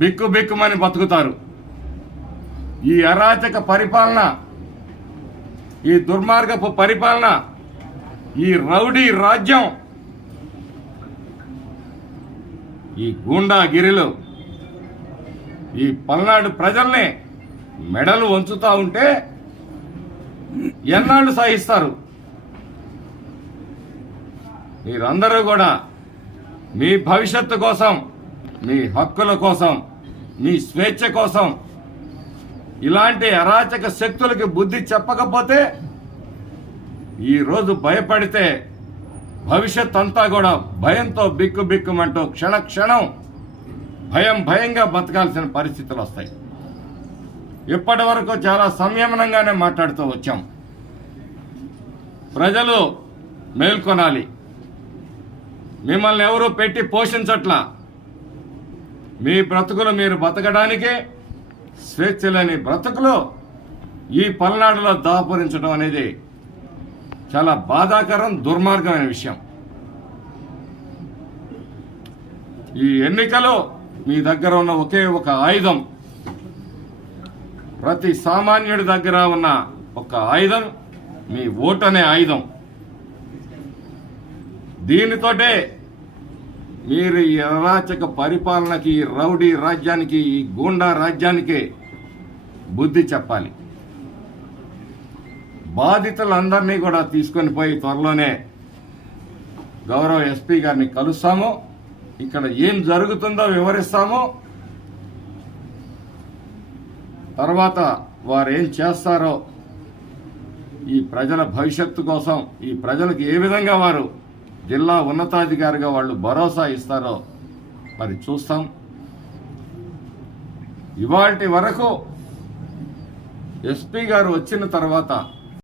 బిక్కు బిక్కుమని బతుకుతారు. ఈ అరాచక పరిపాలన ఈ దుర్మార్గపు పరిపాలన ఈ రౌడీ రాజ్యం ఈ గూండాగిరిలు ఈ పల్నాడు ప్రజల్ని మెడలు వంచుతా ఉంటే ఎన్నాళ్ళు సాగిస్తారు? మీరందరూ కూడా మీ భవిష్యత్తు కోసం మీ హక్కుల కోసం మీ స్వేచ్ఛ కోసం ఇలాంటి అరాచక శక్తులకి బుద్ధి చెప్పకపోతే ఈరోజు భయపడితే భవిష్యత్ అంతా కూడా భయంతో బిక్కు బిక్కుమంటూ క్షణ క్షణం భయం భయంగా బతకాల్సిన పరిస్థితులు వస్తాయి. ఇప్పటి వరకు చాలా సంయమనంగానే మాట్లాడుతూ వచ్చాం. ప్రజలు మేల్కొనాలి. మిమ్మల్ని ఎవరు పెట్టి పోషించట్లా. మీ బ్రతుకులు మీరు బతకడానికే స్వేచ్ఛ లేని బ్రతుకులు ఈ పల్నాడులో దాపురించడం అనేది చాలా బాధాకరం దుర్మార్గమైన విషయం. ఈ ఎన్నికలో మీ దగ్గర ఉన్న ఒకే ఒక ఆయుధం ప్రతి సామాన్యుడి దగ్గర ఉన్న ఒక ఆయుధం మీ ఓటు అనే ఆయుధం. దీనితోటే మీరు ఈ అరాచక పరిపాలనకి ఈ రౌడీ రాజ్యానికి ఈ గూండా రాజ్యానికి బుద్ధి చెప్పాలి. బాధితులందరినీ కూడా తీసుకొని పోయి త్వరలోనే గౌరవ ఎస్పీ గారిని కలుస్తాము. ఇక్కడ ఏం జరుగుతుందో వివరిస్తాము. తర్వాత వారు ఏం చేస్తారో ఈ ప్రజల భవిష్యత్తు కోసం ఈ ప్రజలకు ఏ విధంగా వారు జిల్లా ఉన్నతాధికారిగా వాళ్ళు భరోసా ఇస్తారో మరి చూస్తాం. ఇవాటి వరకు ఎస్పీ గారు వచ్చిన తర్వాత